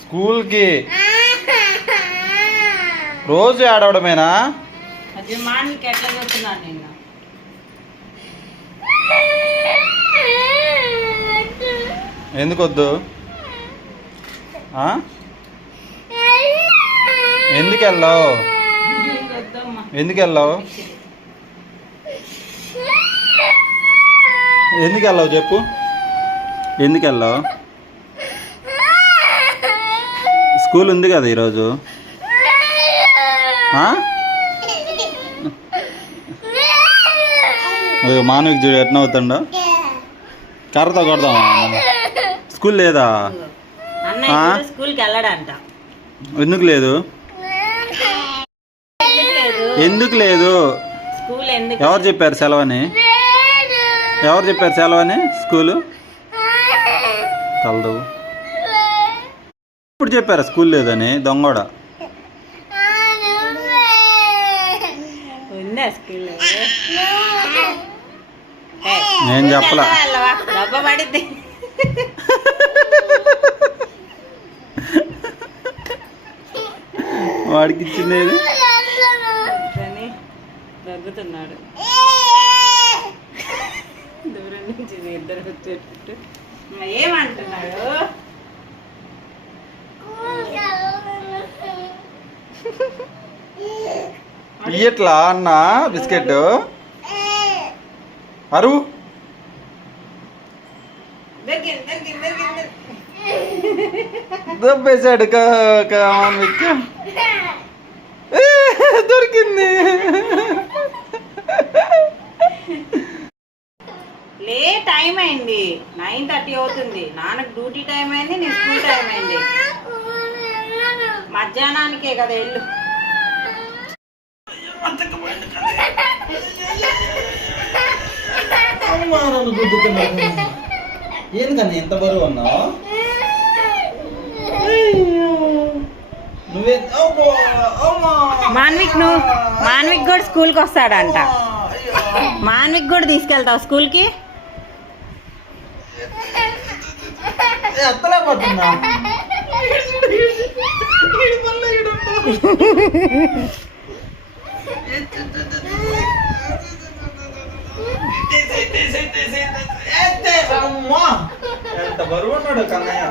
స్కూల్కి రోజు ఆడవడమేనా? ఎందుకు వద్దు? ఎందుకు వెళ్ళావు? ఎందుకు వెళ్ళావు? ఎందుకు వెళ్ళావు చెప్పు? ఎందుకు వెళ్ళావు? స్కూల్ ఉంది కదా ఈరోజు. మానవికి చూడు ఎట్లా అవుతాడో. కర్రతో కొడదామా? స్కూల్ లేదా? ఎందుకు లేదు? ఎందుకు లేదు? ఎవరు చెప్పారు సెలవని? ఎవరు చెప్పారు సెలవని? స్కూలు కలదు. ఇప్పుడు చెప్పారా స్కూల్ లేదని? దొంగోడ. నేను చెప్పలా. వాడికి ఇచ్చింది దగ్గుతున్నాడు. దూరం నుంచి ఇద్దరు వచ్చేటట్టు ఏమంటున్నాడు? ఇట్లా అన్న బిస్కెట్ అరువు. దొబ్బేశాడు దొరికింది. లే, టైం అయింది. 9:30 అవుతుంది. నాన్నకు డ్యూటీ టైం అయింది, నీ స్కూల్ టైం అయింది. మధ్యాహ్నానికే కదా వెళ్ళు. ఎందుకన్నా ఎంత బరువు అన్నావు? మాన్విక్ కూడా స్కూల్కి వస్తాడంట. మాన్విక్ కూడా తీసుకెళ్తావు స్కూల్కి? ఎత్తలేకపోతున్నా. ఎంత బరువు ఉన్నాడు కన్నయ్య.